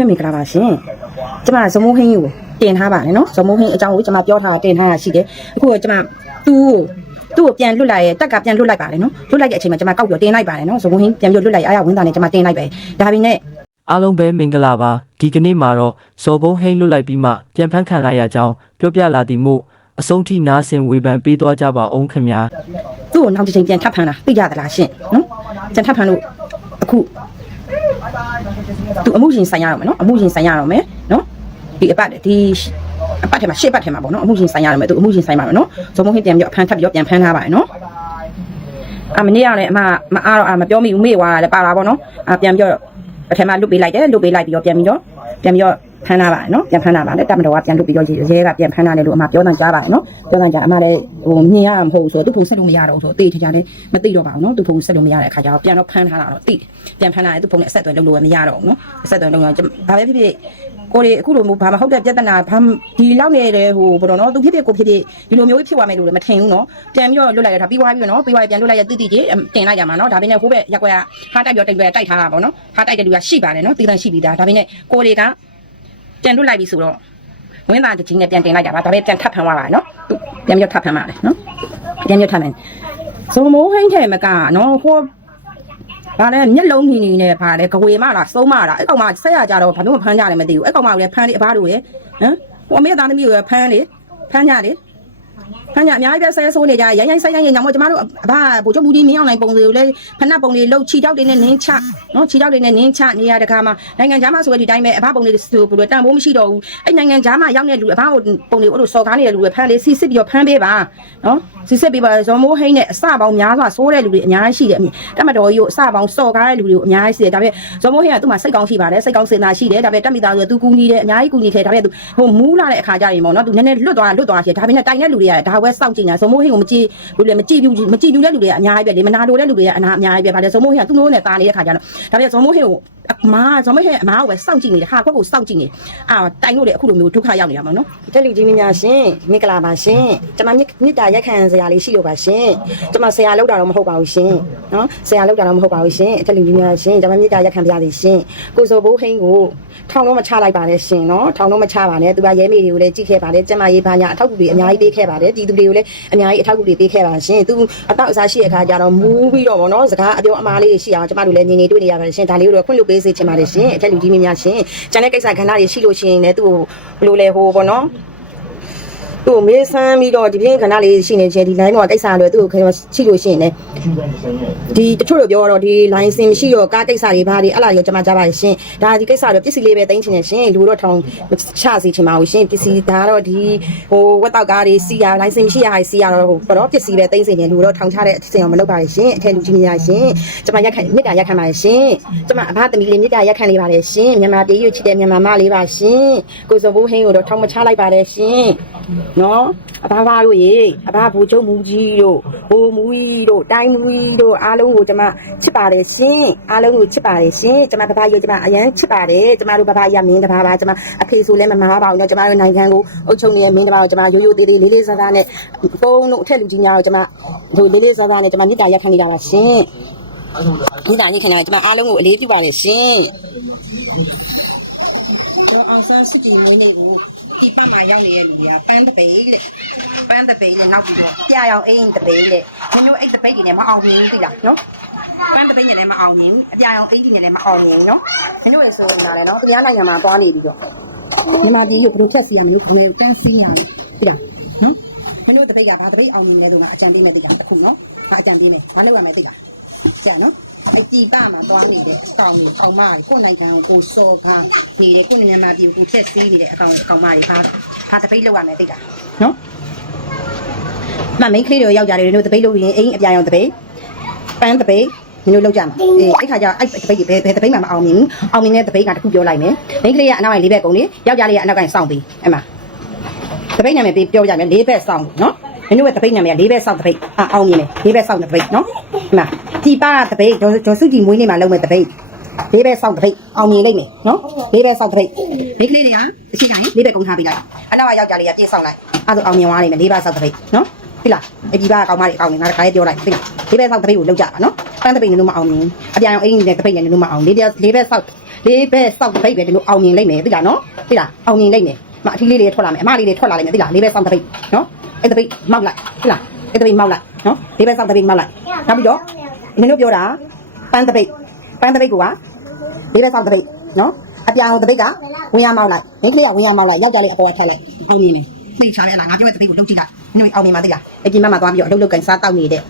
မမင်္ဂလာပါရှင်ကျမဇမိုးဟင်းကိုတင်ထားပါတယ်နော်ဇမိုးဟင်းအကြောင်းကိုကျမပြောထားတာတင်ထားတာရှိတယ်အခုကကျမသူ့ကိုသူ့ကိုပြန်လွတ်လိုက်ရဲတက်ကပြန်လွတ်လိုက်ပါတယ်နော်လွတ်လိုက်တဲ့အချိန်မှာကျမကောက်ပြီးတင်လိုက်ပါတယ်နော်ဇမိုးဟင်းပြန်ပြီးလွတ်လိုက်အားရဝန်သားနဲ့ကျမတင်လိုက်ပဲဒါပေမဲ့အားလုံးပဲမင်္ဂလာပါဒီကနေ့မှာတော့ဇော်ဘုံဟိန်းလွတ်လိုက်ပြီးမှပြန်ဖန်ခံလိုက်ရကြောင်းပြောပြလာသည်မို့အဆုံးထိနားဆင်ဝေဖန်ပေးသွားကြပါအောင်ခင်ဗျာသူ့ကိုနောက်တစ်ချိန်ပြန်ထပ်ဖမ်းတာသိကြသလားရှင်နော်ပြန်ထပ်ဖမ်းလို့အခု သူအမှုရှင်ဆိုင်ရတော့မယ်နော်အမှုရှင်ဆိုင်ရတော့မယ်နော်ဒီအပတ်ဒီအပတ်ထဲမှာရှေ့ပတ်ထဲမှာပေါ့နော်အမှုရှင်ဆိုင်ရတော့မယ်သူအမှုရှင်ဆိုင်ပါမယ်နော်ဇုံမုံဟင်းပြန်ပြီးတော့အဖမ်းထပ်ပြီးတော့ပြန်ဖမ်းထားပါတယ်နော်အမနေ့ကလည်းအမမအားတော့အမပြောမိဘူးမေ့သွားတာလည်းပါတာပေါ့နော်အပြန်ပြီးတော့ပထမလွတ်ပေးလိုက်တယ်လွတ်ပေးလိုက်ပြီးတော့ပြန်ပြီးတော့ပြန်ပြီးတော့ ဖမ်းထားပါတယ်နော်ပြန်ဖမ်းထားပါတယ်တမတော်ကပြန်လွတ်ပြီးတော့ရဲကပြန်ဖမ်းထားတယ်လို့အမပြောတန်ကြားပါတယ်နော်ပြောတန်ကြားအမလည်းဟိုမြင်ရမှာမဟုတ်ဘူးဆိုတော့သူ့ဖုန်းဆက်လို့မရတော့ဘူးဆိုတော့တေးချာချာလည်းမသိတော့ပါဘူးနော်သူ့ဖုန်းဆက်လို့မရတဲ့အခါကျတော့ပြန်တော့ဖမ်းထားတာတော့သိတယ်ပြန်ဖမ်းထားတယ်သူ့ဖုန်းနဲ့အဆက်အသွယ်လုပ်လို့မရတော့ဘူးနော်အဆက်အသွယ်လုပ်တော့ဘာပဲဖြစ်ဖြစ်ကိုရီအခုလိုမျိုးဘာမှဟုတ်တဲ့ပြဿနာဘာဒီလောက်နေတဲ့ဟိုဘယ်တော့နော်သူဖြစ်ဖြစ်ကိုဖြစ်ဖြစ်ဒီလိုမျိုးဖြစ်သွားမယ်လို့လည်းမထင်ဘူးနော်ပြန်ပြီးတော့လွတ်လိုက်ရတာပြီးသွားပြီနော်ပြီးသွားပြန်လွတ်လိုက်ရတိတိကြီးတင်လိုက်ကြမှာနော်ဒါပေမဲ့ဟိုဘက်ရက်ွက်ဟာတိုက်ပြောတိုက်ပြောတိုက်ထားတာပေါ့နော်ဟာတိုက်တဲ့လူကရှိပါတယ်နော်တည်တံရှိပြီးသားဒါပေမဲ့ကိုရီက ပြန်လွတ်လိုက်ပြီဆိုတော့ဝင်းသားတကြီးနဲ့ပြန်တင်လိုက်ကြပါဒါပေမဲ့ပြန်ထပ်ဖမ်းသွားပါနော်ပြန်ပြီးတော့ထပ်ဖမ်းပါလေနော်ပြန်ပြီးတော့ထပ်ဖမ်းဇုံမိုးဟင်းထဲမကနော်ဟိုဗါလဲမျက်လုံးညီညီနဲ့ဗါလဲကဝေမလားစုံးမလားအဲ့ကောင်မဆက်ရကြတော့ဘာလို့မဖမ်းကြလဲမသိဘူးအဲ့ကောင်မလည်းဖမ်းလေအဘတို့ရယ်ဟမ်ဟိုအမေသားသမီးကိုဖမ်းလေဖမ်းကြလေ ဖမ်းကြအများကြီးပဲဆဲဆိုးနေကြရိုင်းရိုင်းဆိုင်ရိုင်းညောင်မကျမတို့အဘဗိုလ်ချုပ်မူကြီးမင်းအောင်နိုင်ပုံတွေကိုလည်းဖဏပုံတွေလှုပ်ချီတောက်တွေနဲ့နင်းချနော်ချီတောက်တွေနဲ့နင်းချနေရတခါမှာနိုင်ငံခြားမှာဆိုရင်ဒီတိုင်းပဲအဘပုံတွေဆိုဘယ်လိုတန်ဖိုးမရှိတော့ဘူးအဲ့နိုင်ငံခြားမှာရောက်နေတဲ့လူအဘကိုပုံတွေအဲ့လိုစော်ကားနေတဲ့လူတွေဖမ်းလေစီစစ်ပြီးတော့ဖမ်းပေးပါနော်စီစစ်ပေးပါဇော်မိုးဟိန်းနဲ့အစပေါင်းများစွာဆိုးတဲ့လူတွေအများကြီးရှိတယ်အမြင်တမတော်ကြီးကိုအစပေါင်းစော်ကားတဲ့လူတွေကိုအများကြီးရှိတယ်ဒါပေမဲ့ဇော်မိုးဟိန်းကသူ့မှာစိတ်ကောင်းရှိပါတယ်စိတ်ကောင်းစင်တာရှိတယ်ဒါပေမဲ့တက်မိသားဆိုသူကူညီတယ်အများကြီးကူညီခဲ့ဒါပေမဲ့သူဟိုမူးလာတဲ့အခါကျရင်ပေါ့နော်သူနည်းနည်းလွတ်သွားလွတ်သွားရှိတယ်ဒါပေမဲ့တိုင်တဲ့လူတွေကဒါဝဲစောင့်ကြည့်နေတာဇော်မိုးဟိန်းကိုမကြည့်ဘူးလေမကြည့်ဘူးမကြည့်ဘူးတဲ့လူတွေကအများကြီးပဲလေမနာလိုတဲ့လူတွေကအနာအများကြီးပဲဗါတယ်ဇော်မိုးဟိန်းကသူ့လိုနဲ့တာနေတဲ့ခါကျတော့ဒါပေမဲ့ဇော်မိုးဟိန်းကို အမားဇော်မိုးဟိန်းအမားကိုပဲစောင့်ကြည့်နေတယ်ဟာခွက်ကိုစောင့်ကြည့်နေအာတိုင်လို့လေအခုလိုမျိုးဒုက္ခရောက်နေတာပေါ့နော်တက်လူကြီးမများရှင်မင်္ဂလာပါရှင်ကျွန်မမြစ်တာရက်ခံစရာလေးရှိလို့ပါရှင်ကျွန်မဆရာလောက်တာတော့မဟုတ်ပါဘူးရှင်နော်ဆရာလောက်တာတော့မဟုတ်ပါဘူးရှင်တက်လူကြီးများရှင်ကျွန်မမြစ်တာရက်ခံပြရစီရှင်ကိုစောဘိုးဟိန်းကိုထောင်တော့မချလိုက်ပါနဲ့ရှင်နော်ထောင်တော့မချပါနဲ့သူကရဲမေတွေကိုလည်းကြည့်ခဲ့ပါတယ်ကျမရေးပါညာအထောက်အကူတွေအများကြီးပေးခဲ့ပါတယ်ဒီသူတွေကိုလည်းအများကြီးအထောက်အကူတွေပေးခဲ့ပါရှင်သူအတော့အစားရှိတဲ့အခါကျတော့မူးပြီးတော့ဗောနော်စကားအပြောအမားလေးတွေရှိအောင်ကျမတို့လည်းနေနေတွေ့နေရပါတယ်ရှင်ဒါလေးကိုတော့ခွင့်လွှတ်ပေးစေချင်ပါတယ်ရှင်အထက်လူကြီးမင်းများရှင်ကျန်တဲ့ကိစ္စခဏတွေရှိလို့ရှိရင်လည်းသူ့ကိုဘယ်လိုလဲဟိုဗောနော် သူ့ကိုမေးဆန်းပြီးတော့ဒီပြင်းခဏလေးရှိနေချင်းဒီ line တော့ကိစ္စတွေသူ့ကိုခင်ရှိလို့ရှိရင်လည်းဒီတချို့တော့ပြောတော့ဒီ line စင်မရှိတော့ကားကိစ္စတွေဘာတွေအဲ့လာရောကျွန်မကြားပါရှင်ဒါဒီကိစ္စတော့ပစ္စည်းလေးပဲတင်းချင်နေရှင်လူတော့ထောင်ချစီချင်ပါဘူးရှင်ပစ္စည်းဒါတော့ဒီဟိုဝက်တောက်ကားတွေစီရ line စင်မရှိရဟာစီရတော့ဟိုတော့ပစ္စည်းပဲတင်းစင်နေလူတော့ထောင်ချတဲ့အစင်အောင်မလုပ်ပါနဲ့ရှင်အထက်လူကြီးများရှင်ကျွန်မရက်ခံမေတ္တာရက်ခံပါရှင်ကျွန်မအဘသမီးလေးမေတ္တာရက်ခံလေးပါလေရှင်မြန်မာပြည်ရွချစ်တဲ့မြန်မာမလေးပါရှင်ကိုစောဘိုးဟင်းကိုတော့ထောင်မချလိုက်ပါနဲ့ရှင်နော်အဘဘတို့ရေအဘဘူချုပ်မူကြီးတို့ဟိုမူကြီးတို့တိုင်းမူကြီးတို့အားလုံးကိုကျွန်မချစ်ပါတယ်ရှင်အားလုံးကိုချစ်ပါတယ်ရှင်ကျွန်မဘဘရေကျွန်မအရန်ချစ်ပါတယ်ကျွန်မတို့ဘဘရမင်းတဘာပါကျွန်မအဖေဆိုလဲမမားပါဘူးနော်ကျွန်မတို့နိုင်ငံကိုအုပ်ချုပ်နေတဲ့မင်းတဘာကိုကျွန်မရိုးရိုးသေးသေးလေးလေးစားစားနဲ့ပုံတို့အထက်လူကြီးများကိုကျွန်မတို့လေးလေးစားစားနဲ့ကျွန်မမြစ်တာရက်ခံနေတာပါရှင်မြစ်တာရက်ခံနေတာကျွန်မအားလုံးကိုအလေးပြုပါတယ်ရှင်အောင်ဆန်းစစ်တီမင်းတွေကို ဒီပတ်မှာရောက်နေတဲ့လူတွေကပန်းတပိတ်တဲ့ပန်းတပိတ်နဲ့နောက်ပြီးတော့ပြာရောင်အိမ်တပိတ်တဲ့မင်းတို့အိမ်တပိတ်တွေနဲ့မအောင်မြင်ဘူးသိလားနော်ပန်းတပိတ်နဲ့လည်းမအောင်မြင်ဘူးအပြာရောင်အိမ်တွေနဲ့လည်းမအောင်မြင်ဘူးနော်မင်းတို့လည်းဆိုနေတာလေနော်သူများနိုင်ငံမှာသွားနေပြီးတော့မြန်မာပြည်ကိုဘယ်လိုဖြတ်စီရမလို့ခေါင်းလေးတန်းစီးရအောင်သိလားနော်မင်းတို့တပိတ်ကဘာတပိတ်အောင်မြင်လဲဆိုတော့အကြံပေးမယ်သိလားတစ်ခုနော်ဘာအကြံပေးမယ်ဘာလုပ်ရမလဲသိလားကြာနော် အကြည်ပမှာသွားနေတဲ့အကောင်ကြီးအောင်မကြီးကိုယ်နိုင်ငံကိုကိုစော်ခါနေတယ်ကိုယ်မြန်မာပြည်ကိုချက်စီးနေတဲ့အကောင်အကောင်မကြီးဘာဘာတပိတ်လောက်ရမယ်သိလားနော်မမိန်းကလေးတွေယောက်ျားလေးတွေတို့တပိတ်လို့ရင်အိမ်အပြာရောင်တပိတ်ပန်းတပိတ်မျိုးလောက်ကြမှာအေးအဲ့ခါကျအဲ့တပိတ်ဘယ်ဘယ်တပိတ်မှမအောင်မြင်ဘူးအောင်မြင်တဲ့တပိတ်ကတခုပြောလိုက်မယ်မိန်းကလေးကအနောက်ကနေလေးဘက်ကုန်လေယောက်ျားလေးကအနောက်ကစောင့်ပြီးအဲ့မှာတပိတ်နာမည်ပြောကြမယ်လေးဘက်စောင့်နော်မင်းတို့ရဲ့တပိတ်နာမည်ကလေးဘက်စောင့်တပိတ်အာအောင်မြင်တယ်လေးဘက်စောင့်တပိတ်နော်ဒီမှာ ဒီပါတပိတ်ဒေါ်ဒေါ်စုကြည်မွေးနေ့မှာလုပ်မဲ့တပိတ်လေးဘက်စောင့်တပိတ်အောင်မြင်လိမ့်မယ်နော်လေးဘက်စောင့်တပိတ်မိန်းကလေးတွေကအရှိတိုင်းလေးဘက်ကုန်ထားပေးလိုက်အနောက်ကယောက်ျားလေးကပြေးဆောင်လိုက်အဲ့ဒါအောင်မြင်သွားလိမ့်မယ်လေးဘက်စောင့်တပိတ်နော်ပြီလားအဒီပါအကောင်မလေးအကောင်လေးငါတခါလေးပြောလိုက်ပြီလေးဘက်စောင့်တပိတ်ကိုလောက်ကြပါနော်ပန်းတပိတ်နဲ့လို့မအောင်မြင်အပြာရောင်အင်းနဲ့တပိတ်နဲ့လို့မအောင်လေးလေးဘက်စောင့်လေးဘက်စောက်တပိတ်ပဲဒီလိုအောင်မြင်လိုက်မယ်သိလားနော်သိလားအောင်မြင်လိုက်မယ်မအထီးလေးတွေထွက်လာမယ်အမလေးတွေထွက်လာလိမ့်မယ်သိလားလေးဘက်စောက်တပိတ်နော်အဲ့တပိတ်မောက်လိုက်သိလားအဲ့တပိတ်မောက်လိုက်နော်လေးဘက်စောက်တပိတ်မောက်လိုက်နောက်ပြီးတော့ နင်တို့ပြောတာပန်းတပိတ်ပန်းတပိတ်ကလေးဘက်စောက်တပိတ်နော်အပြောင်တပိတ်ကဝင်ရမောက်လိုက်မိန်းကလေးကဝင်ရမောက်လိုက်ယောက်ျားလေးအပေါ်ကထည့်လိုက်အောင်မြင်မယ်သိချာလဲလားငါပြောတဲ့တပိတ်ကိုလှုပ်ကြည့်လိုက်နင်တို့အောင်မြင်ပါသိလားအပြင်ဘက်မှာသွားပြီးတော့အလုပ်လုပ်ကန်စားတောက်နေတဲ့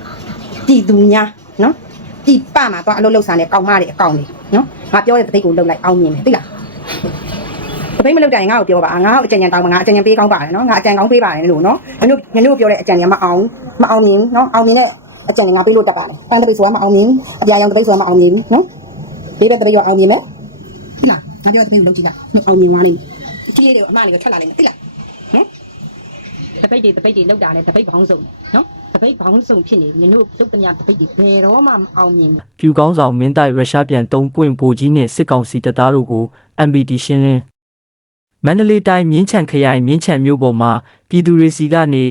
ပြည်သူများနော်ပြည်ပမှာတော့အလုပ်လုပ်စားနေကောင်းမတွေအကောင်တွေနော်ငါပြောတဲ့တပိတ်ကိုလုပ်လိုက်အောင်မြင်မယ်သိလားတပိတ်မလုပ်တိုင်ငါ့ကိုပြောပါငါ့ကိုအကြံဉာဏ်တောင်းပါငါအကြံဉာဏ်ပေးကောင်းပါတယ်နော်ငါအကြံကောင်းပေးပါတယ်လို့နော်မင်းတို့မင်းတို့ပြောတဲ့အကြံဉာဏ်မအောင်မအောင်မြင်နော်အောင်မြင်တဲ့ အကြံဉာဏ်ငါပေးလို့တက်ပါတယ်ပန်းတပိတ်ဆိုတာမအောင်မြင်အပြာရောင်တပိတ်ဆိုတာမအောင်မြင်ဘူးနော်ဒီဘက်တပိတ်ရောအောင်မြင်မယ်သိလားငါပြောတဲ့တပိတ်ကိုလုပ်ကြည့်လားမအောင်မြင်သွားလိမ့်မယ်အကြီးလေးတွေကိုအမလေးကိုထွက်လာလိမ့်မယ်သိလားနော်တပိတ်တွေတပိတ်တွေလောက်တာလဲတပိတ်ဘောင်းစုံနော်တပိတ်ဘောင်းစုံဖြစ်နေနင်တို့လုတ်သမျှတပိတ်တွေဘယ်တော့မှမအောင်မြင်ဘူးပြူကောင်းဆောင်မင်းတိုက်ရုရှားပြန်သုံးပွင့်ဗိုလ်ကြီးနှင့်စစ်ကောင်စီတပ်သားတို့ကို MBD ရှင်းလင်းမန္တလေးတိုင်းမြင်းချံခရိုင်မြင်းချံမြို့ပေါ်မှာပြည်သူတွေစီကနေ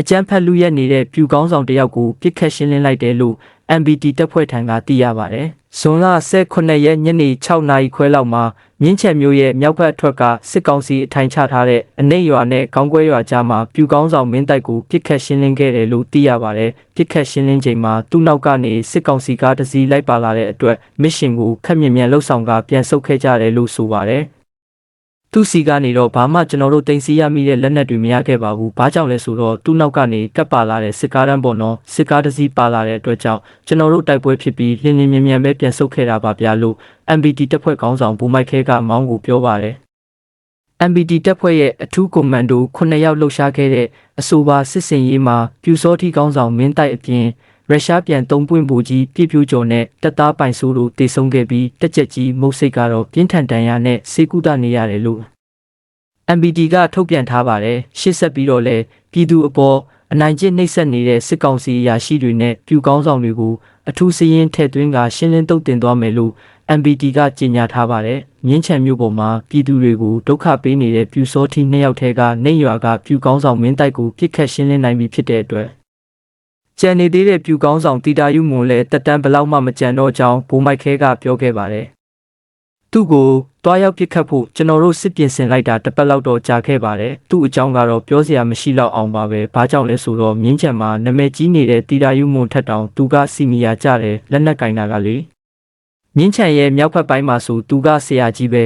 အကြမ်းဖက်လူရက်နေတဲ့ပြူကောင်းဆောင်တယောက်ကိုပြစ်ခတ်ရှင်းလင်းလိုက်တယ်လို့ MBD တပ်ဖွဲ့ထံကသိရပါတယ်။ဇွန်လ18ရက်ညနေ6နာရီခွဲလောက်မှာမြင်းချံမြို့ရဲ့မြောက်ဘက်အထွက်ကစစ်ကောင်စီအထိုင်ချထားတဲ့အနိတ်ရွာနဲ့ကောင်းကွဲရွာကြားမှာပြူကောင်းဆောင်မင်းတိုက်ကိုပြစ်ခတ်ရှင်းလင်းခဲ့တယ်လို့သိရပါတယ်။ပြစ်ခတ်ရှင်းလင်းချိန်မှာသူ့နောက်ကနေစစ်ကောင်စီကားတစ်စီးလိုက်ပါလာတဲ့အတွက်မစ်ရှင်ကိုခက်မြင်မြန်လှုပ်ဆောင်ကပြန်ဆုတ်ခဲ့ကြတယ်လို့ဆိုပါတယ်။ သူ့စီကနေတော့ဘာမှကျွန်တော်တို့တင်စီရမိတဲ့လက်နက်တွေမရခဲ့ပါဘူး။ဘာကြောင့်လဲဆိုတော့သူ့နောက်ကနေကပ်ပါလာတဲ့စစ်ကားတန်းပေါ်တော့စစ်ကားတစ်စီးပါလာတဲ့အတွက်ကြောင့်ကျွန်တော်တို့တိုက်ပွဲဖြစ်ပြီးလင်းလင်းမြန်မြန်ပဲပြန်ဆုတ်ခဲ့တာပါဗျာလို့ MBT တပ်ဖွဲ့ခေါင်းဆောင်ဘူမိုက်ခဲကမောင်းကိုပြောပါတယ်။ MBT တပ်ဖွဲ့ရဲ့အထူးကွန်မန်ဒို9ယောက်လှုပ်ရှားခဲ့တဲ့အဆိုပါစစ်စင်ရေးမှာပြူစောတိခေါင်းဆောင်မင်းတိုက်အပြင် ရုရှားပြန်သုံးပွင့်ဘူကြီးပြည့်ပြူကျော်နဲ့တပ်သားပိုင်ဆိုးတို့တေဆုံးခဲ့ပြီးတက်ကြက်ကြီးမုတ်စိတ်ကတော့ပြင်းထန်တန်ရာနဲ့စေကုသနေရတယ်လို့ MBD ကထုတ်ပြန်ထားပါတယ်ရှစ်ဆက်ပြီးတော့လဲပြည်သူအပေါ်အနိုင်ကျင့်နှိပ်စက်နေတဲ့စစ်ကောင်စီအရာရှိတွေနဲ့ပြူကောင်းဆောင်တွေကိုအထူးစည်းရင်းထည့်သွင်းကရှင်းလင်းတုတ်တင်သွားမယ်လို့ MBD ကကြေညာထားပါတယ်မြင်းချံမြို့ပေါ်မှာပြည်သူတွေကိုဒုက္ခပေးနေတဲ့ပြူစောထီနှစ်ယောက်ထဲကနေရွာကပြူကောင်းဆောင်မင်းတိုက်ကိုပြစ်ခတ်ရှင်းလင်းနိုင်ပြီဖြစ်တဲ့အတွက် ကြံနေသေးတဲ့ပြူကောင်းဆောင်တီတာယူမွန်လည်းတက်တန်းဘလောက်မှမကြံတော့ကြောင်းဘိုးမိုက်ခဲကပြောခဲ့ပါတယ်သူ့ကိုတွားရောက်ပစ်ခတ်ဖို့ကျွန်တော်တို့စစ်ပြင်ဆင်လိုက်တာတစ်ပတ်လောက်တော့ကြာခဲ့ပါတယ်။သူ့အကြောင်းကတော့ပြောစရာမရှိတော့အောင်ပါပဲ။ဘာကြောင့်လဲဆိုတော့မြင်းချံမှာနာမည်ကြီးနေတဲ့တီတာယူမွန်ထက်တောင်သူကစီမီယာကြတယ်လက်နက်ကင်တာကလေမြင်းချံရဲ့မြောက်ဘက်ပိုင်းမှာဆိုသူကဆရာကြီးပဲ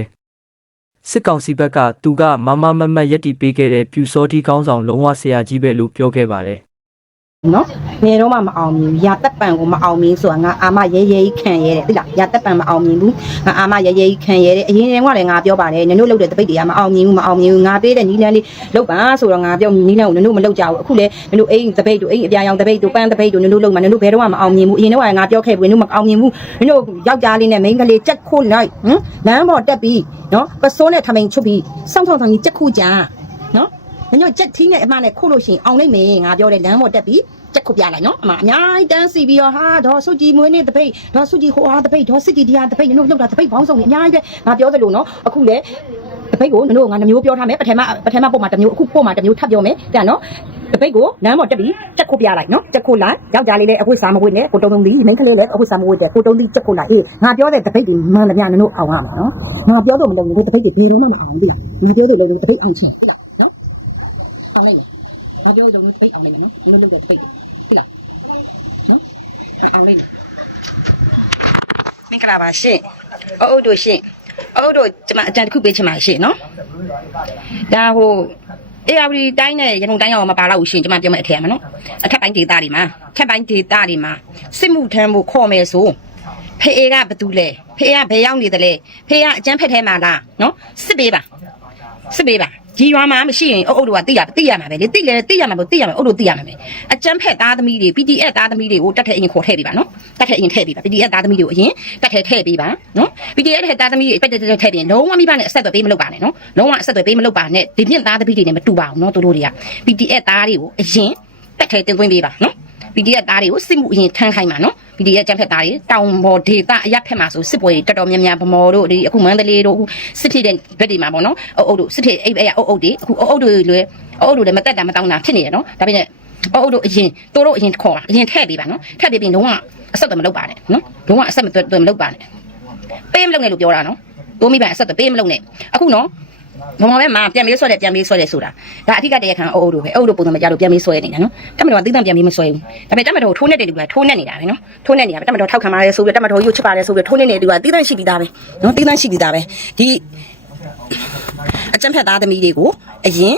စစ်ကောင်စီဘက်ကသူကမမမမတ်ရက်တီပေးခဲ့တဲ့ပြူစောတီကောင်းဆောင်လုံးဝဆရာကြီးပဲလို့ပြောခဲ့ပါတယ် နော်ငယ်တော့မှမအောင်မြင်ဘူးရာတက်ပံကိုမအောင်မြင်ဆိုတာငါအာမရဲရဲကြီးခံရဲတယ်သိလားရာတက်ပံမအောင်မြင်ဘူးငါအာမရဲရဲကြီးခံရဲတယ်အရင်ကလည်းငါပြောပါတယ်နင်တို့လုပ်တဲ့တပိတ်တွေကမအောင်မြင်ဘူးမအောင်မြင်ဘူးငါပေးတဲ့နီးလန်းလေးလုပ်ပါဆိုတော့ငါပြောနီးလန်းကိုနင်တို့မလုပ်ကြဘူးအခုလည်းနင်တို့အိမ်တပိတ်တို့အိမ်အပြာရောင်တပိတ်တို့ပန်းတပိတ်တို့နင်တို့လုပ်မှာနင်တို့ဘယ်တော့မှမအောင်မြင်ဘူးအရင်တော့ငါပြောခဲ့ဘူးနင်တို့မအောင်မြင်ဘူးနင်တို့ယောက်ျားလေးနဲ့မိန်းကလေးကြက်ခိုးလိုက်ဟမ်လမ်းပေါ်တက်ပြီးနော်ပစိုးနဲ့ထမိန်ချုပ်ပြီးစောင်းစောင်းဆောင်ကြီးကြက်ခိုးကြနော် နင်တို့ကြက်သီးနဲ့အမနဲ့ခိုးလို့ရှိရင်အောင်လိုက်မယ်ငါပြောတယ်လမ်းပေါ်တက်ပြီးချက်ခုပြလိုက်နော်အမအများကြီးတန်းစီပြီးတော့ဟာဒေါ်စုကြည်မွေးနေ့တပိတ်ဒေါ်စုကြည်ဟိုဟာတပိတ်ဒေါ်စစ်တီတရားတပိတ်နင်တို့လောက်တာတပိတ်ဘောင်းဆောင်နေအများကြီးပဲငါပြောသလိုနော်အခုလေတပိတ်ကိုနင်တို့ငါနှမျိုးပြောထားမယ်ပထမပထမပုံမှာတစ်မျိုးအခုပုံမှာတစ်မျိုးထပ်ပြောမယ်တဲ့နော်တပိတ်ကိုနမ်းပေါ်တက်ပြီးချက်ခုပြလိုက်နော်ချက်ခုလိုက်ယောက်ျားလေးလည်းအခွေစားမဝတ်နဲ့ကိုတုံးတုံးလေးမိန်းကလေးလည်းအခွေစားမဝတ်တဲ့ကိုတုံးလေးချက်ခုလိုက်အေးငါပြောတဲ့တပိတ်ဒီမှန်တယ်ဗျနင်တို့အောင်ရမယ်နော်ငါပြောတော့မလို့ဒီတပိတ်ဒီဘယ်တော့မှမအောင်ဘူးလားငါပြောတော့လည်းတပိတ်အောင်ချက်ဟုတ်လားနော် အောင်လိုက်ငါပြောတော့တပိတ်အောင်လိုက်နော်နင်တို့လုပ်တဲ့တပိတ်နော်အောင်လေးမင်္ဂလာပါရှင်အုပ်တို့ရှင်အုပ်တို့ကျွန်မအကြံတစ်ခုပေးချင်ပါရှင်နော်ဒါဟိုအေရဝတီတိုင်းနဲ့ရန်ကုန်တိုင်းရောမပါတော့ဘူးရှင်ကျွန်မပြောမယ့်အထက်မှာနော်အထက်ပိုင်းဒေသတွေမှာထက်ပိုင်းဒေသတွေမှာစစ်မှုထမ်းဖို့ခေါ်မယ်ဆိုဖေအေကဘသူလဲဖေအေကဘယ်ရောက်နေတယ်လဲဖေအေကအကျန်းဖက်ထဲမှာလားနော်စစ်ပေးပါစစ်ပေးပါ ဒီရွာမှာမရှိရင်အုပ်အုပ်တို့ကသိရသိရမှာပဲလေသိလဲသိရမှာပေါ့သိရမှာအုပ်တို့သိရမှာပဲအကျန်းဖက်သားသမီးတွေ PDF သားသမီးတွေကိုတက်ထက်အရင်ခေါ်ထည့်ပေးပါနော်တက်ထက်အရင်ထည့်ပေးပါ PDF သားသမီးတွေကိုအရင်တက်ထက်ထည့်ပေးပါနော် PDF ထက်သားသမီးတွေပတ်တက်တက်ထည့်ပေးရင်လုံးဝမိဘနဲ့အဆက်အသွယ်ပေးမလုပ်ပါနဲ့နော်လုံးဝအဆက်အသွယ်ပေးမလုပ်ပါနဲ့ဒီပြင့်သားသမီးတွေနဲ့မတူပါဘူးနော်တို့တို့တွေက PDF သားတွေကိုအရင်တက်ထက်တင်သွင်းပေးပါနော် PDF သားတွေကိုစစ်မှုအရင်ထမ်းခိုင်းပါနော် PDF ကျန်းဖက်သားတွေတောင်ပေါ်ဒေသအရက်ဖက်မှာဆိုစစ်ပွဲတွေတော်တော်များများဗမော်တို့ဒီအခုမန္တလေးတို့အခုစစ်ဖြစ်တဲ့ဘက်တွေမှာပေါ့နော်အုပ်အုပ်တို့စစ်ဖြစ်အဲ့အဲ့အုပ်အုပ်တွေအခုအုပ်အုပ်တွေလွယ်အုပ်အုပ်တွေလည်းမတက်တာမတောင်းတာဖြစ်နေတယ်နော်ဒါပေမဲ့အုပ်အုပ်တို့အရင်တို့တို့အရင်ခေါ်ပါအရင်ထည့်ပေးပါနော်ထည့်ပေးပြီးလုံးဝအဆက်အသွယ်မလုပ်ပါနဲ့နော်လုံးဝအဆက်မသွယ်မလုပ်ပါနဲ့ပေးမလုပ်နဲ့လို့ပြောတာနော်တိုးမိပိုင်းအဆက်တော့ပေးမလုံးနဲ့အခုနော် ဘုံဘဲမှာပြန်ပြီးဆွဲတယ်ပြန်ပြီးဆွဲတယ်ဆိုတာဒါအထက်ကတရခံအုပ်အုပ်တို့ပဲအုပ်တို့ပုံစံမကြလို့ပြန်ပြီးဆွဲနေတာနော်တက်မတော်ကတိတံပြန်ပြီးမဆွဲဘူးဒါပေမဲ့တက်မတော်ထိုးနေတဲ့လူကထိုးနေနေတာပဲနော်ထိုးနေနေတာပဲတက်မတော်ထောက်ခံပါတယ်ဆိုပြီးတက်မတော်ရုပ်ချပါတယ်ဆိုပြီးထိုးနေတဲ့လူကတိတံရှိပြီးသားပဲနော်တိတံရှိပြီးသားပဲဒီအကြံဖက်သားသမီးတွေကိုအရင်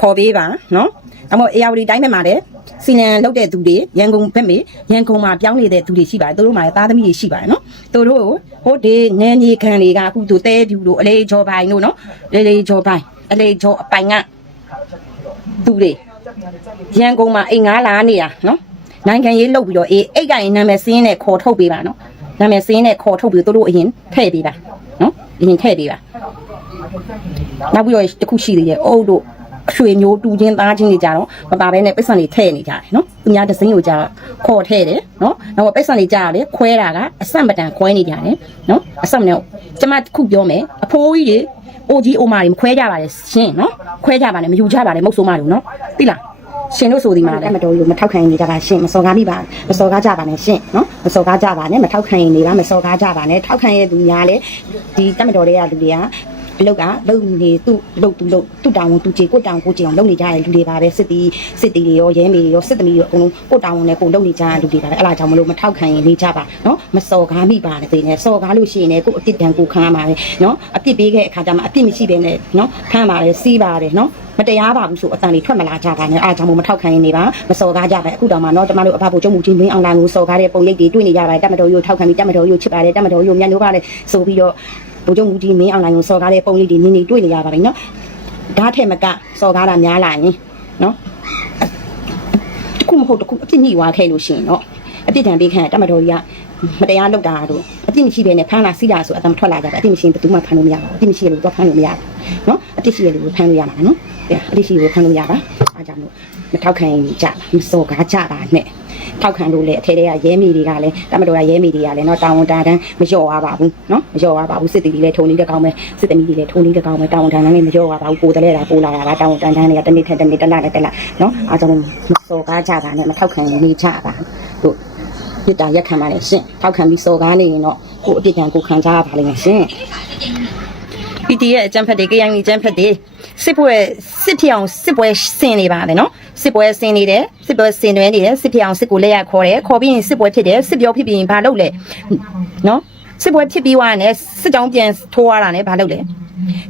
ခေါ်ပေးပါနော်ဒါမှမဟုတ်အေယာဝတီတိုင်းဘက်မှာလည်းစီလန်လောက်တဲ့သူတွေရန်ကုန်ဘက်မေရန်ကုန်မှာပြောင်းနေတဲ့သူတွေရှိပါတယ်သူတို့မှာလည်းသားသမီးတွေရှိပါတယ်နော်သူတို့ဟိုဒီနယ်မြေခံတွေကအခုသူတဲပြူတို့အလေးချောပိုင်တို့နော်လေးလေးချောပိုင်အလေးချောအပိုင်ကသူတွေရန်ကုန်မှာအိမ်ငါးလာနေတာနော်နိုင်ငံရေးလုပ်ပြီးတော့အေးအိတ်ကရင်နာမည်စင်းနဲ့ခေါ်ထုတ်ပေးပါနော်နာမည်စင်းနဲ့ခေါ်ထုတ်ပြီးသူတို့အရင်ထည့်ပေးပါနော်အရင်ထည့်ပေးပါနောက်ပြီးတော့တစ်ခုရှိသေးတယ်အုပ်တို့ အရွှေမျိုးတူချင်းသားချင်းတွေကြတော့မပါဘဲနဲ့ပိတ်ဆံတွေထည့်နေကြတယ်နော်သူများဒဇင်းကိုကြတော့ခေါ်ထည့်တယ်နော်နောက်ပိတ်ဆံတွေကြရတယ်ခွဲတာကအဆက်မတန်ခွဲနေကြတယ်နော်အဆက်မနဲ့ကျမတစ်ခုပြောမယ်အဖိုးကြီးတွေအိုကြီးအိုမာတွေမခွဲကြပါနဲ့ရှင်နော်ခွဲကြပါနဲ့မယူကြပါနဲ့မဟုတ်ဆိုးမလို့နော်သိလားရှင်တို့ဆိုဒီမှာလည်းမတော်ဘူးမထောက်ခံနေကြပါရှင်မစော်ကားမိပါမစော်ကားကြပါနဲ့ရှင်နော်မစော်ကားကြပါနဲ့မထောက်ခံနေပါမစော်ကားကြပါနဲ့ထောက်ခံရတဲ့သူများလည်းဒီတက်မတော်တွေကလူတွေက အလုတ်ကလုံနေသူ့လုံသူလုံသူ့တောင်ဝန်သူကြေကိုတောင်ကိုကြေအောင်လုံနေကြတဲ့လူတွေပါပဲစစ်တီစစ်တီတွေရောရဲမေတွေရောစစ်သမီးတွေရောအကုန်လုံးကိုတောင်ဝန်နဲ့ကိုလုံနေကြတဲ့လူတွေပါပဲအဲ့လားကြောင့်မလို့မထောက်ခံရင်နေကြပါနော်မစော်ကားမိပါနဲ့သိနေစော်ကားလို့ရှိရင်လည်းကိုအပြစ်ဒဏ်ကိုခံရမှာပဲနော်အပြစ်ပေးခဲ့အခါကျမှအပြစ်မရှိဘဲနဲ့နော်ခံပါတယ်စီးပါတယ်နော်မတရားပါဘူးဆိုအတန်တွေထွက်မလာကြပါနဲ့အားကြောင့်မထောက်ခံရင်နေပါမစော်ကားကြပါအခုတောင်မှနော်ကျမတို့အဖဖို့ကျုံမှုချင်းမင်းအောင်လိုင်းကိုစော်ကားတဲ့ပုံရိပ်တွေတွေ့နေကြပါတယ်တက်မတော်ရို့ထောက်ခံပြီးတက်မတော်ရို့ချစ်ပါတယ်တက်မတော်ရို့ညံ့နိုးပါတယ်ဆိုပြီးတော့ ဘုံကျုံမူကြီးမင်းအောင်လိုင်းကိုစော်ကားတဲ့ပုံလေးတွေနင်းနေတွေ့နေရပါတယ်နော်ဓာတ်ထက်မကစော်ကားတာများလာရင်နော်တစ်ခုမဟုတ်တစ်ခုအပြစ်ညှိသွားခဲ့လို့ရှိရင်နော်အပြစ်ဒဏ်ပေးခံရတတ်မတော်ကြီးကမတရားလုပ်တာတို့အပြစ်မရှိဘဲနဲ့ဖမ်းလာစီးလာဆိုအတမထွက်လာကြတယ်အပြစ်မရှိရင်ဘယ်သူမှဖမ်းလို့မရဘူးအပြစ်မရှိရလို့တော့ဖမ်းလို့မရဘူးနော်အပြစ်ရှိရလို့ဖမ်းလို့ရမှာနော်အပြစ်ရှိရလို့ဖမ်းလို့ရပါအားကြောင့်လို့မထောက်ခံရင်ကြပါမစော်ကားကြပါနဲ့ ထောက်ခံလို့လေအထဲတဲကရဲမီတွေကလည်းတမတော်ကရဲမီတွေကလည်းနော်တာဝန်တာတန်းမလျော့ရပါဘူးနော်မလျော့ရပါဘူးစစ်တီတွေလည်းထုံလေးတကောင်ပဲစစ်သမီးတွေလည်းထုံလေးတကောင်ပဲတာဝန်တာတန်းလည်းမလျော့ရပါဘူးပိုတလဲတာပိုလာတာပါတာဝန်တာတန်းတွေကတနေ့ထက်တနေ့တလနဲ့တလနော်အားကြောင့်မစော်ကားကြတာနဲ့မထောက်ခံနေကြပါတို့ပြစ်တာရက်ခံပါလေရှင်ထောက်ခံပြီးစော်ကားနေရင်တော့ကိုအပြစ်ဒဏ်ကိုခံကြရပါလိမ့်မယ်ရှင် PDF အကြံဖက်တွေ KYN အကြံဖက်တွေ စစ်ပွဲစစ်ဖြောင်စစ်ပွဲဆင်နေပါတယ်နော်စစ်ပွဲဆင်နေတယ်စစ်ပွဲဆင်တွဲနေတယ်စစ်ဖြောင်စစ်ကိုလက်ရခေါ်တယ်ခေါ်ပြီးရင်စစ်ပွဲဖြစ်တယ်စစ်ပြောဖြစ်ပြီးရင်ဘာလုပ်လဲနော်စစ်ပွဲဖြစ်ပြီးွားနဲ့စစ်ကြောင်းပြန်ထိုးရတာနဲ့ဘာလုပ်လဲ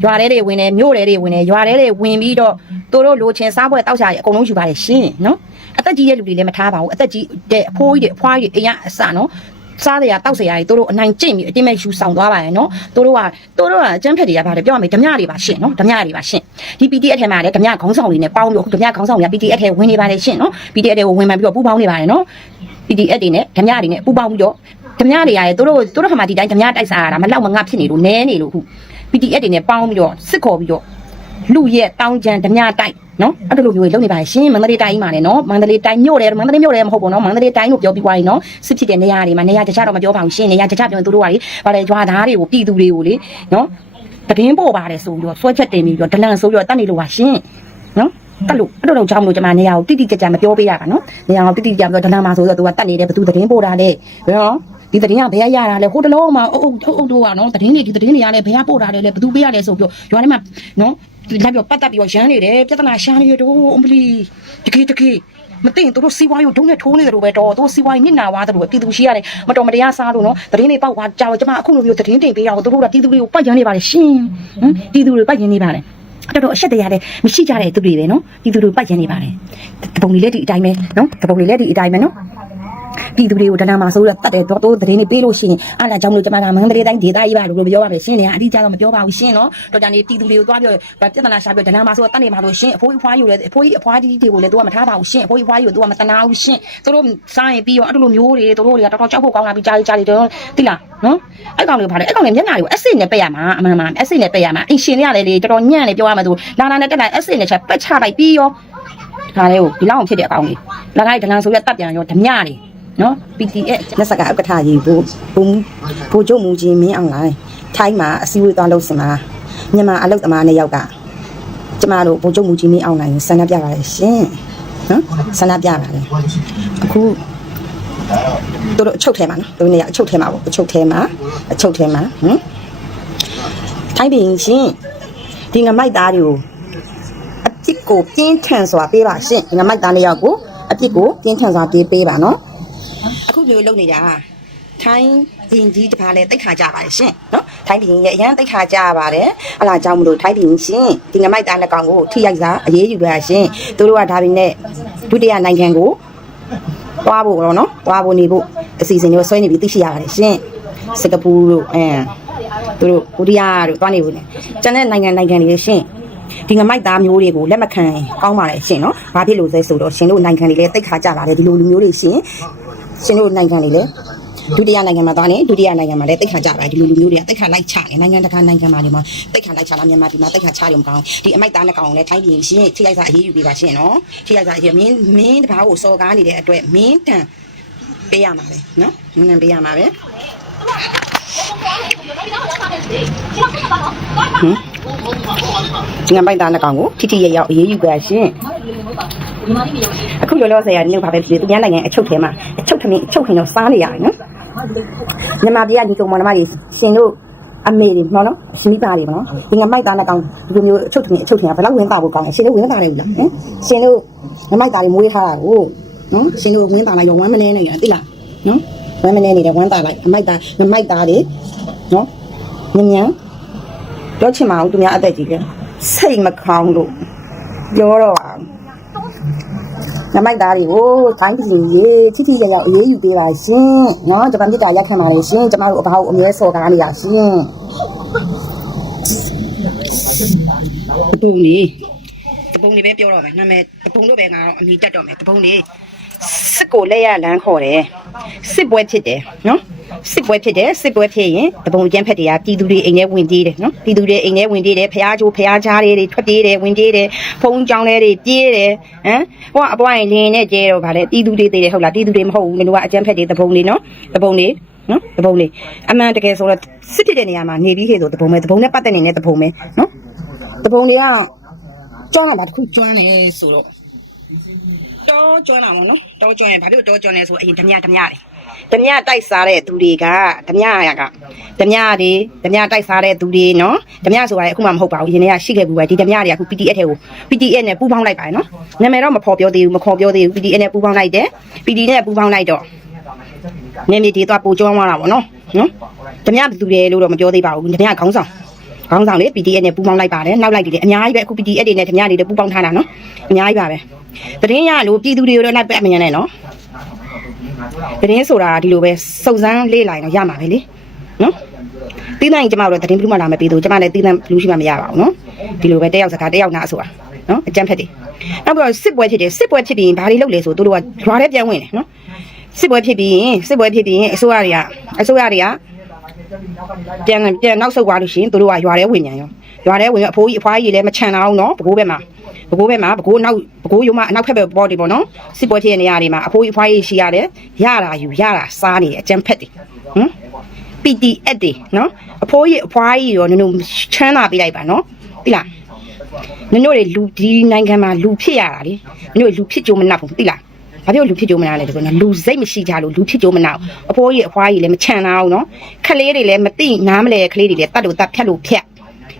ရွာထဲတွေဝင်တယ်မြို့ထဲတွေဝင်တယ်ရွာထဲတွေဝင်ပြီးတော့တို့တို့လိုချင်စားပွဲတောက်ချာတွေအကုန်လုံးယူပါတယ်ရှင်းနော်အသက်ကြီးတဲ့လူတွေလည်းမထားပါဘူးအသက်ကြီးတဲ့အဖိုးကြီးတွေအဖွားကြီးတွေအရင်အစနော် စားရတောက်စရာတွေတို့တို့အနိုင်ကျင့်ပြီးအတိမဲ့ယူဆောင်သွားပါရဲ့နော်တို့တို့ကတို့တို့ကအကျန်းဖက်တွေကပါတယ်ပြောရမယ်ဓမြတွေပါရှင့်နော်ဓမြတွေပါရှင့်ဒီ PDF ထဲမှာလည်းဓမြခေါင်းဆောင်တွေနဲ့ပေါင်းပြီးအခုဓမြခေါင်းဆောင်တွေက PDF ထဲဝင်နေပါတယ်ရှင့်နော် PDF ထဲကိုဝင်မှန်ပြီးတော့ပူးပေါင်းနေပါတယ်နော် PDF တွေနဲ့ဓမြတွေနဲ့ပူးပေါင်းပြီးတော့ဓမြတွေရတယ်တို့တို့တို့တို့ခါမှဒီတိုင်းဓမြတိုက်စားရတာမလောက်မငါဖြစ်နေလို့နဲနေလို့အခု PDF တွေနဲ့ပေါင်းပြီးတော့စစ်ခေါ်ပြီးတော့ လူရဲ့တောင်းကြံဓမြတိုက်နော်အဲ့လိုမျိုးတွေလုပ်နေပါရှင်မန္တလေးတိုင်းမှာလည်းနော်မန္တလေးတိုင်းမြို့တယ်မန္တလေးမြို့တယ်မဟုတ်ဘူးနော်မန္တလေးတိုင်းလို့ပြောပြီးွားရင်နော်စစ်ဖြစ်တဲ့နေရာတွေမှာနေရာတခြားတော့မပြောပါဘူးရှင်နေရာတခြားပြောရင်သူတို့ကလေဗါလေကြွားသားတွေကိုပြည်သူတွေကိုလေနော်တည်င်းပို့ပါတယ်ဆိုပြီးတော့ဆွဲချက်တင်ပြီးတော့ဒလန်ဆိုပြီးတော့တတ်နေလို့ပါရှင်နော်တက်လို့အဲ့လိုတော့ကြောင်းလို့ကျွန်မနေရာကိုတိတိကျကျမပြောပေးရတာနော်နေရာကိုတိတိကျကျပြောဒလန်မှာဆိုတော့သူကတတ်နေတယ်ဘသူတည်င်းပို့တာလေဘယ်တော့ဒီသတင်းကဘယ်ရရတာလဲဟိုတလုံးမှာအုပ်အုပ်အုပ်တို့ကနော်သတင်းတွေဒီသတင်းတွေကလည်းဘယ်ရပို့တာလဲလဲဘသူပေးရလဲဆိုပြီးရွာထဲမှာနော် လိုက်ပြီးပတ်သက်ပြီးရမ်းနေတယ်ပြဿနာရှာနေရတော့အမလီတကေတကေမသိရင်တို့စီဝါယူဒုံးနဲ့ထိုးနေတယ်လို့ပဲတော့တို့စီဝါယူနစ်နာသွားတယ်လို့ပဲပြည်သူရှိရတယ်မတော်မတရားစားလို့နော်သတင်းတွေပေါက်သွားကြောက်ကျမအခုလိုမျိုးသတင်းတင်ပေးရအောင်တို့ကပြည်သူတွေကိုပတ်ရမ်းနေပါလေရှင်ဟမ်ပြည်သူတွေပတ်ရမ်းနေပါလေတော်တော်အဆက်တရားတဲ့မရှိကြတဲ့သူတွေပဲနော်ပြည်သူတွေပတ်ရမ်းနေပါလေတပုံလေးလက်ဒီအတိုင်းပဲနော်တပုံလေးလက်ဒီအတိုင်းပဲနော် ပြည်သူတွေကိုဒဏ္ဍာမှာဆိုတော့တတ်တယ်တော့တို့သတင်းတွေပေးလို့ရှိရင်အားလာကြောင့်မလို့ကျွန်မကမန္တလေးတိုင်းဒေသကြီးပါလို့ပြောပါမယ်ရှင်းနေအတိအကျတော့မပြောပါဘူးရှင်းနော်တော်ကြနေပြည်သူတွေကိုသွားပြောပြဿနာရှာပြောဒဏ္ဍာမှာဆိုတော့တတ်နေမှာလို့ရှင်းအဖိုးအဖွားယူလဲအဖိုးကြီးအဖွားကြီးတွေကိုလည်းတို့ကမထားပါဘူးရှင်းအဖိုးကြီးအဖွားယူတို့ကမတနာဘူးရှင်းတို့စားရင်ပြီးတော့အဲ့လိုမျိုးတွေတို့တွေကတော်တော်ကြောက်ဖို့ကောင်းလာပြီးကြားကြားတွေတော့တိလားနော်အဲ့ကောင်တွေကဘာလဲအဲ့ကောင်တွေမျက်နှာတွေကိုအစစ်နဲ့ပက်ရမှာအမှန်မှန်အစစ်နဲ့ပက်ရမှာအင်ရှင်တွေကလည်းတော်တော်ညံ့နေပြောရမှာသူလာလာနဲ့တက်လိုက်အစစ်နဲ့ချက်ပက်ချလိုက်ပြီးရောဒါလေးကိုဒီလောက်ဖြစ်တဲ့အကောင်လေးလာလိုက်ဒလန်ဆိုရတက်ပြန်ရောဓမြတွေ နော် PTS လက်စကဥက္ကဋ္ဌကြီးဘိုးဘုံဘိုးချုပ်မူကြီးမင်းအောင်လိုင်းထိုင်းမှာအစည်းအဝေးသွားလုပ်စင်မှာမြန်မာအလုပ်သမားနှစ်ယောက်ကကျမတို့ဘိုးချုပ်မူကြီးမင်းအောင်လိုင်းကိုဆန္ဒပြပါလေရှင်နော်ဆန္ဒပြပါလေအခုတို့တို့အချုပ်ထဲမှာနော်တို့နေရအချုပ်ထဲမှာပေါ့အချုပ်ထဲမှာအချုပ်ထဲမှာဟမ်ထိုင်းပြည်ရှင်ဒီငမိုက်သားတွေကိုအပြစ်ကိုပြင်းထန်စွာပေးပါရှင်ဒီငမိုက်သားလေးယောက်ကိုအပြစ်ကိုပြင်းထန်စွာပေးပေးပါနော်အ ခုမျိုးလုပ်နေတာထိုင်းပြည်ကြီးတစ်ခါလဲတိတ်ခါကြပါတယ်ရှင်နော်ထိုင်းပြည်ကြီးရဲ့အရန်တိတ်ခါကြပါတယ်အလားကြောင့်မလို့ထိုင်းပြည်ရှင်ဒီငမိုက်သားနှစ်ကောင်ကိုထိရိုက်စားအရေးယူပါရှင်သူတို့ကဒါပြီးနဲ့ဒုတိယနိုင်ငံကိုသွားဖို့တော့နော်သွားဖို့နေဖို့အစီအစဉ်တွေဆွဲနေပြီးသိရှိရပါတယ်ရှင်စင်ကာပူတို့အဲသူတို့ကိုရီးယားတို့တွားနေဘူးလေကျန်တဲ့နိုင်ငံနိုင်ငံတွေရှင်ဒီငမိုက်သားမျိုးတွေကိုလက်မခံကောင်းပါလေရှင်နော်ဘာဖြစ်လို့လဲဆိုတော့ရှင်တို့နိုင်ငံတွေလည်းတိတ်ခါကြပါတယ်ဒီလိုလူမျိုးတွေရှင် ရှင်တို့နိုင်ငံတွေလည်းဒုတိယနိုင်ငံမှာသွားနေဒုတိယနိုင်ငံမှာလည်းတိတ်ခါကြပါတယ်ဒီလိုလူမျိုးတွေကတိတ်ခါလိုက်ချနေနိုင်ငံတကာနိုင်ငံမှာဒီမှာတိတ်ခါလိုက်ချလာမြန်မာပြည်မှာတိတ်ခါချရုံကောင်းဒီအမိုက်သားနှစ်ကောင်လည်းထိုင်းပြည်ရှင်ထိရိုက်စားအရေးယူပေးပါရှင်နော်ထိရိုက်စားအရေးမင်းမင်းတဘာကိုစော်ကားနေတဲ့အတွက်မင်းတန်ပေးရမှာပဲနော်မင်းတန်ပေးရမှာပဲ ငံပိုက်သားနှစ်ကောင်ကိုထိထိရရောက်အေးအေးယူကြရှင်အခုလောလောဆယ်ကနေဘာပဲဖြစ်ဖြစ်သူများနိုင်ငံအချုပ်ထဲမှာအချုပ်ထမင်းအချုပ်ခင်တော့စားနေရတယ်နော်မြန်မာပြည်ကညီကောင်မတော်မတွေရှင်တို့အမေတွေမဟုတ်နော်ရှင်မိပါတွေမနော်ဒီငမိုက်သားနှစ်ကောင်ဒီလိုမျိုးအချုပ်ထမင်းအချုပ်ထင်ကဘယ်လောက်ဝင်းသားဖို့ကောင်းလဲရှင်တို့ဝင်းသားတယ်ဘူးလားဟင်ရှင်တို့ငမိုက်သားတွေမွေးထားတာကိုနော်ရှင်တို့ဝင်းသားလိုက်တော့ဝမ်းမနေနေရသိလားနော် ဝမ်းမနေနေတယ်ဝမ်းသာလိုက်အမိုက်သားမမိုက်သားလေနော်ညဉ့်ညံပြောချင်မအောင်သူများအသက်ကြီးကစိတ်မကောင်းလို့ပြောတော့အောင်နမိုက်သားတွေကိုတိုင်းပြည်ရေချစ်ချစ်ရရအေးအေးယူပေးပါရှင်နော်ဂျပန်ပြည်တာရက်ခံပါလေရှင်ကျမတို့အဘအကိုအမြဲစော်ကားနေရရှင်ပုံနေပုံနေပဲပြောတော့မယ်နာမည်ပုံလို့ပဲငါတော့အမိတက်တော့မယ်ပုံနေ စစ်ကိုလက်ရလန်းခေါ်တယ်စစ်ပွဲဖြစ်တယ်နော်စစ်ပွဲဖြစ်တယ်စစ်ပွဲဖြစ်ရင်တပုံကျန်းဖက်တွေကပြည်သူတွေအိမ်ထဲဝင်ပြေးတယ်နော်ပြည်သူတွေအိမ်ထဲဝင်ပြေးတယ်ဖះချိုးဖះချားတွေထွက်ပြေးတယ်ဝင်ပြေးတယ်ဖုံးကြောင်းတွေပြေးတယ်ဟမ်ဟိုကအပွားရင်လင်းနဲ့ကျဲတော့ဗါလေပြည်သူတွေသေးတယ်ဟုတ်လားပြည်သူတွေမဟုတ်ဘူးမင်းတို့ကအကျန်းဖက်တွေတပုံလေးနော်တပုံလေးနော်တပုံလေးအမှန်တကယ်ဆိုတော့စစ်ဖြစ်တဲ့နေရာမှာနေပြီးခေဆိုတပုံပဲတပုံနဲ့ပတ်သက်နေတဲ့တပုံပဲနော်တပုံတွေကကျွမ်းတာပါတခုကျွမ်းတယ်ဆိုတော့ တောကျွမ်းတာပေါ့နော်တောကျွမ်းရင်ဘာဖြစ်လို့တောကျွမ်းလဲဆိုအရင်ဓမြဓမြတယ်ဓမြတိုက်စားတဲ့သူတွေကဓမြရကဓမြတွေဓမြတိုက်စားတဲ့သူတွေနော်ဓမြဆိုတာလည်းအခုမှမဟုတ်ပါဘူးရင်ထဲကရှိခဲ့ဘူးပဲဒီဓမြတွေကအခု PDF ထဲကို PDF နဲ့ပူးပေါင်းလိုက်ပါတယ်နော်နာမည်တော့မဖော်ပြောသေးဘူးမခေါ်ပြောသေးဘူး PDF နဲ့ပူးပေါင်းလိုက်တယ် PD နဲ့ပူးပေါင်းလိုက်တော့နေမြေတွေတော့ပိုကျွမ်းသွားတာပေါ့နော်နော်ဓမြဘယ်သူတွေလို့တော့မပြောသေးပါဘူးဓမြခေါင်းဆောင်ခေါင်းဆောင်လေ PDF နဲ့ပူးပေါင်းလိုက်ပါတယ်နောက်လိုက်တယ်အများကြီးပဲအခု PDF တွေနဲ့ဓမြတွေလည်းပူးပေါင်းထားတာနော်အများကြီးပါပဲ တရင်ရလို့ပြည်သူတွေကိုတော့လိုက်ပက်မရနဲ့နော်တရင်ဆိုတာဒီလိုပဲစုံစမ်းလေးလိုက်တော့ရမှာပဲလေနော်ပြီးနိုင်ကျမတို့တရင်ဘလူးမလာမပြီးတော့ကျမလည်းပြီးနိုင်ဘလူးရှိမှမရပါဘူးနော်ဒီလိုပဲတယောက်စကားတယောက်နာဆိုတာနော်အကြမ်းဖက်တယ်နောက်ပြီးတော့စစ်ပွဲဖြစ်တယ်စစ်ပွဲဖြစ်ပြီးရင်ဘာတွေလုပ်လဲဆိုတို့တို့ကရွာထဲပြန်ဝင်တယ်နော်စစ်ပွဲဖြစ်ပြီးရင်စစ်ပွဲဖြစ်ပြီးရင်အစိုးရတွေကအစိုးရတွေကပြန်ပြန်နောက်ဆုတ်သွားလို့ရှိရင်တို့တို့ကရွာထဲဝင်ကြရောရွာထဲဝင်အဖိုးကြီးအဖွားကြီးလည်းမချန်အောင်နော်ဘကိုးဘက်မှာ ဘကိုးဘက်မှာဘကိုးနောက်ဘကိုးရုံမအနောက်ဖက်ဘက်ပေါ်တယ်ပေါ့နော်စစ်ပွဲဖြစ်တဲ့နေရာတွေမှာအဖိုးကြီးအဖွားကြီးရှိရတယ်ရတာယူရတာစားနေတယ်အကျန်းဖက်တယ်ဟမ် PDF တွေနော်အဖိုးကြီးအဖွားကြီးရောနင်တို့ချမ်းသာပေးလိုက်ပါနော်သိလားနင်တို့တွေလူဒီနိုင်ငံမှာလူဖြစ်ရတာလေနင်တို့လူဖြစ်ကြုံမနှက်ဘူးသိလားဘာဖြစ်လို့လူဖြစ်ကြုံမနာလဲဒီကောလူစိတ်မရှိကြလို့လူဖြစ်ကြုံမနာဘူးအဖိုးကြီးအဖွားကြီးလည်းမချန်တာအောင်နော်ခလေးတွေလည်းမသိနားမလဲခလေးတွေလည်းတတ်လို့တတ်ဖြတ်လို့ဖြတ်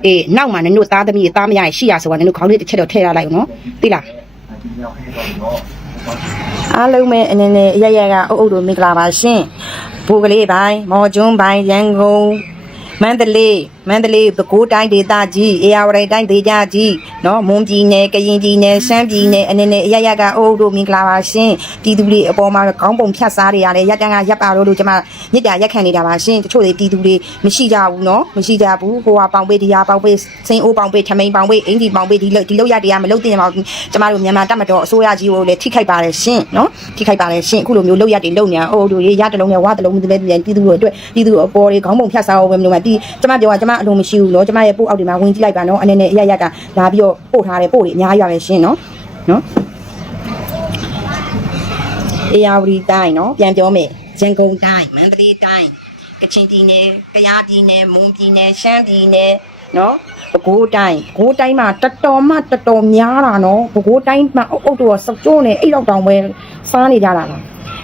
အေးနောက်မှနင်တို့သားသမီးသားမရရင်ရှိရဆိုတော့နင်တို့ခေါင်းလေးတစ်ချက်တော့ထည့်ရလိုက်အောင်နော်သိလားအားလုံးပဲအနေနဲ့အရရကအုပ်အုပ်တို့မင်္ဂလာပါရှင်ဘိုးကလေးပိုင်းမော်ကျွန်းပိုင်းရန်ကုန်မန္တလေး မန္တလေးပဲခူးတိုင်းဒေသကြီးအေရဝတီတိုင်းဒေသကြီးနော်မွန်ပြည်နယ်ကရင်ပြည်နယ်ရှမ်းပြည်နယ်အနေနဲ့အရရကအုပ်အုပ်တို့မင်္ဂလာပါရှင်ပြည်သူတွေအပေါ်မှာခေါင်းပုံဖြတ်စားတွေရတယ်ရက်တန်းကရက်ပါလို့လို့ကျွန်မမြစ်တာရက်ခံနေတာပါရှင်တချို့တွေပြည်သူတွေမရှိကြဘူးနော်မရှိကြဘူးဟိုဟာပေါင်ပေးဒီဟာပေါင်ပေးစင်းအိုးပေါင်ပေးထမိန်ပေါင်ပေးအင်ဂျီပေါင်ပေးဒီလိုဒီလိုရတရားမလုပ်တင်ပါဘူးကျွန်မတို့မြန်မာတပ်မတော်အစိုးရကြီးကိုလည်းထိခိုက်ပါတယ်ရှင်နော်ထိခိုက်ပါတယ်ရှင်အခုလိုမျိုးလောက်ရတွေလုံညာအိုးတို့ရေရတလုံးနဲ့ဝါတလုံးတွေလည်းပြည်သူတို့အတွက်ပြည်သူတို့အပေါ်တွေခေါင်းပုံဖြတ်စားအောင်ပဲမလို့မှဒီကျွန်မပြောတာကျွန်မအလုံးမရှိဘူးနော်ကျွန်မရဲ့ပို့အောက်တွေမှာဝင်ကြည့်လိုက်ပါနော်အနေနဲ့အရရကလာပြီးတော့ပို့ထားတယ်ပို့တွေအများကြီးပါပဲရှင်နော်နော်အေယာဝတီတိုင်းနော်ပြန်ပြောမယ်ရန်ကုန်တိုင်းမန္တလေးတိုင်းကချင်ပြည်နယ်ကယားပြည်နယ်မွန်ပြည်နယ်ရှမ်းပြည်နယ်နော်ပဲခူးတိုင်းပဲခူးတိုင်းမှာတော်တော်မှတော်တော်များတာနော်ပဲခူးတိုင်းမှာအုပ်အုပ်တော့စကြိုးနေအဲ့တော့တောင်ပဲစားနေကြတာလား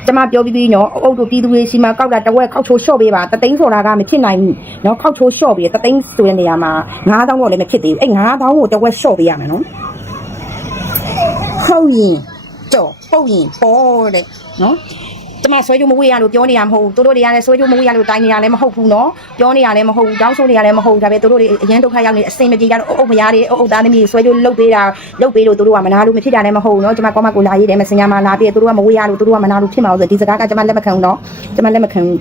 ကျမပြောပြီးပြီးနော်အုပ်တို့ပြည်သူတွေစီမှာကောက်တာတဝက်ခောက်ချိုးလျှော့ပေးပါတသိန်းဆိုတာကမဖြစ်နိုင်ဘူးနော်ခောက်ချိုးလျှော့ပေးတသိန်းဆိုတဲ့နေရာမှာ9000တော့လည်းမဖြစ်သေးဘူးအဲ့9000ကိုတဝက်လျှော့ပေးရမယ်နော်ဟုတ်ရင်တော့ပုတ်ရင်ပေါ်တဲ့နော် ကျမဆွဲကြိုးမဝေးရလို့ပြောနေရမဟုတ်ဘူးတို့တို့တွေကလည်းဆွဲကြိုးမဝေးရလို့တိုင်းနေရလည်းမဟုတ်ဘူးနော်ပြောနေရလည်းမဟုတ်ဘူးတောင်းဆိုနေရလည်းမဟုတ်ဘူးဒါပေမဲ့တို့တို့တွေအရန်ဒုက္ခရောက်နေအစိမ်မပြေကြလို့အုပ်အုပ်မရတွေအုပ်အုပ်သားသမီးဆွဲကြိုးလုတ်ပေးတာလုတ်ပေးလို့တို့တို့ကမနာလို့မဖြစ်တာလည်းမဟုတ်ဘူးနော်ကျမကောမကိုလာရေးတယ်မစင်ညာမှာလာပြီးတို့တို့ကမဝေးရလို့တို့တို့ကမနာလို့ဖြစ်မှာဆိုဒီစကားကကျမလက်မခံဘူးနော်ကျမလက်မခံဘူး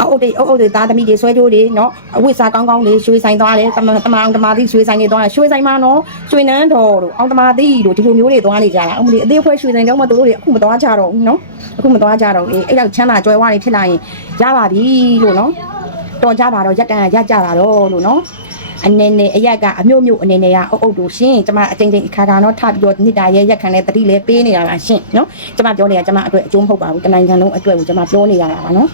အုပ်အုပ်တွေအုပ်အုပ်တွေသားသမီးတွေဆွဲကြိုးတွေနော်အဝိစားကောင်းကောင်းလေးရွှေဆိုင်သွားတယ်တမတမအောင်တမာသီးရွှေဆိုင်တွေသွားတယ်ရွှေဆိုင်မှာနော်ရွှေနန်းတော်တို့အောင်တမာသီးတို့ဒီလိုမျိုးတွေသွားနေကြတာအမလီအသေးဖွဲရွှေဆိုင်တော့မှတို့တို့တွေအခုမသွားကြတော့ဘူးနော်အခုမသွားကြတော့ဘူးအေးအဲ့တော့ချမ်းသာကြွယ်ဝတွေဖြစ်လာရင်ရပါပြီလို့နော်တော်ကြပါတော့ရက်ကန်ရကြပါတော့လို့နော်အနေနဲ့အရက်ကအမျိုးမျိုးအနေနဲ့ကအုပ်အုပ်တို့ရှင်ကျမအချိန်ချင်းအခါခါတော့ထပြီးတော့နှစ်တာရဲ့ရက်ခံနဲ့တတိလည်းပေးနေရတာရှင်နော်ကျမပြောနေတာကျမအတွက်အကျိုးမဟုတ်ပါဘူးတနိုင်ငံလုံးအတွက်ကိုကျမပြောနေရတာပါနော်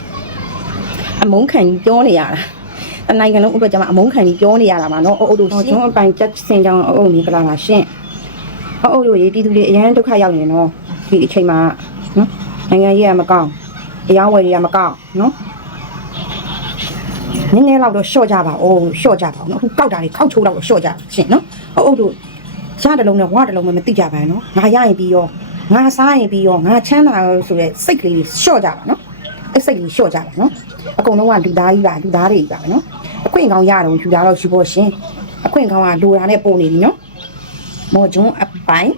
အမုန်းခံကြီးပြောနေရတာတနိုင်ငံလုံးအတွက်ကျွန်မအမုန်းခံကြီးပြောနေရတာပါနော်အုပ်အုပ်တို့ကျွန်တော်အပိုင်ချက်စင်ကြောင်းအုပ်အုပ်နေကြလားရှင့်အုပ်အုပ်တို့ရေပြည်သူတွေအရန်ဒုက္ခရောက်နေနော်ဒီအချိန်မှာနော်နိုင်ငံရေးကမကောင်းအယောင်းဝယ်တွေကမကောင်းနော်နည်းနည်းတော့တော့ရှော့ကြပါဦးရှော့ကြပါဦးနော်အခုကောက်တာတွေခောက်ချိုးတော့ရှော့ကြရှင့်နော်အုပ်အုပ်တို့ရှားတလုံးနဲ့ဝါတလုံးနဲ့မသိကြပါနဲ့နော်ငါရရင်ပြီးရောငါစားရင်ပြီးရောငါချမ်းသာရောဆိုတဲ့စိတ်ကလေးရှော့ကြပါနော် အဲ့စိတ်လေးရှော့ကြပါနော်အကုန်လုံးကလူသားကြီးပါလူသားတွေကြီးပါပဲနော်အခွင့်ကောင်းရတော့ယူလာတော့ယူဖို့ရှင်အခွင့်ကောင်းကလိုတာနဲ့ပုံနေပြီနော်မော်ဂျွန်းအပိုင်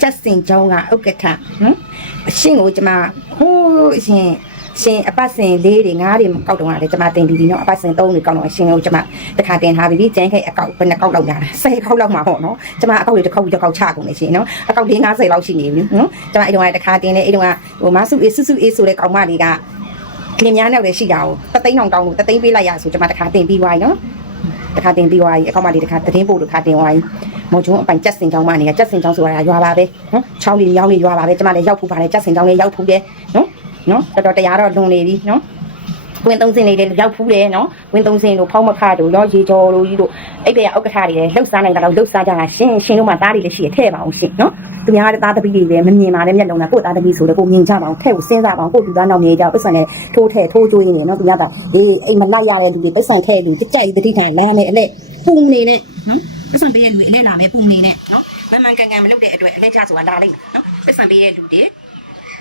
ချက်စင်ကျောင်းကဥက္ကဋ္ဌနော်အရှင်ကိုကျမဟိုးအရှင်ရှင်အပတ်စဉ်လေးတွေငါးတွေကောက်တော့ရတယ်ကျမတင်ပြီးပြီနော်အပတ်စဉ်သုံးတွေကောက်တော့အရှင်ကိုကျမတခါတင်ထားပြီးပြီကျန်းခဲ့အကောက်ဘယ်နှကောက်လောက်လာတာ10ကောက်လောက်မှာဟောနော်ကျမအကောက်တွေတစ်ခေါက်တစ်ခေါက်ချကုန်နေရှင်နော်အကောက်လေး50လောက်ရှိနေပြီနော်ကျမအဲ့တုန်းကတခါတင်နေအဲ့တုန်းကဟိုမဆုအေးဆုဆုအေးဆိုတဲ့ကောင်မလေးက ကလင်များနဲ့လည်းရှိတာကိုတသိန်းအောင်တောင်းလို့တသိန်းပေးလိုက်ရဆိုကျွန်မတခါတင်ပြီးသွားပြီနော်တခါတင်ပြီးသွားပြီအကောင့်မလေးတခါသတင်းပို့တခါတင်သွားပြီမော်ဂျွန်းအပိုင်ကြက်စင်ချောင်းမနေကကြက်စင်ချောင်းဆိုတာရွာပါပဲနော်ချောင်းလေးရောက်လေးရွာပါပဲကျွန်မလည်းရောက်ဖူးပါတယ်ကြက်စင်ချောင်းလေးရောက်ဖူးတယ်နော်နော်တော်တော်တရားတော့လွန်နေပြီနော်ဝင်းသုံးစင်လေးလည်းရောက်ဖူးတယ်နော်ဝင်းသုံးစင်တို့ဖောက်မခတို့ရောရေကျော်တို့ကြီးတို့အဲ့တဲ့ဥက္ကဋ္ဌတွေလည်းလှုပ်ရှားနိုင်တာတော့လှုပ်ရှားကြတာရှင်ရှင်တို့မှသားတွေလည်းရှိရထဲ့ပါအောင်ရှင်နော်သူများသားသမီးတွေလည်းမမြင်ပါနဲ့မျက်လုံးကကိုယ်သားသမီးဆိုလည်းကိုမြင်ကြပါအောင်ထဲ့ကိုစဉ်းစားပါအောင်ကိုယ်လူသားနောက်နေကြပတ်စံနဲ့ထိုးထဲ့ထိုးကျွေးနေနော်သူများကအေးအိမ်မလိုက်ရတဲ့လူတွေပတ်စံထဲ့လူကြက်ကြိုက်တတိထိုင်လမ်းနဲ့အလဲပုံနေနဲ့နော်ပတ်စံပေးတဲ့လူတွေအလဲလာမယ်ပုံနေနဲ့နော်မမှန်ကန်ကန်မလုပ်တဲ့အတွက်အလဲချဆိုတာလာလိုက်မယ်နော်ပတ်စံပေးတဲ့လူတွေ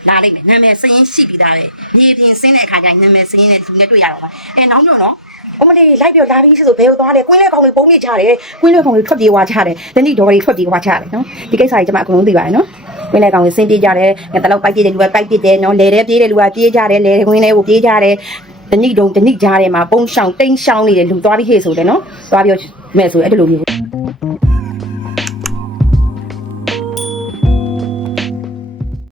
လာလိုက်မယ်နာမည်စရင်ရှိပြီးသားလေဒီအပြင်ဆင်းတဲ့အခါကျရင်နာမည်စရင်နဲ့လူနဲ့တွေ့ရတော့ပါအဲနောက်ညွန့်နော် အမလေးလိုက်ပြောလာပြီးဆိုဘယ်ကိုသွားလဲကွင်းလဲကောင်လေးပုံနေချတယ်ကွင်းလဲကောင်လေးထွက်ပြေးသွားချတယ်တဏိတော်လေးထွက်ပြေးသွားချတယ်နော်ဒီကိစ္စကြီးကျွန်မအကုန်လုံးသိပါတယ်နော်ကွင်းလဲကောင်လေးဆင်းပြေးကြတယ်ငါတလောက်ပိုက်ပြေးတယ်လူကပိုက်ပြေးတယ်နော်လဲတဲ့ပြေးတယ်လူကပြေးကြတယ်လဲကွင်းလဲကိုပြေးကြတယ်တဏိတုံတဏိကြားထဲမှာပုံရှောင်တိန်ရှောင်နေတယ်လူသွားပြီးဟေ့ဆိုတယ်နော်သွားပြီးမဲ့ဆိုအဲ့ဒီလိုမျိုး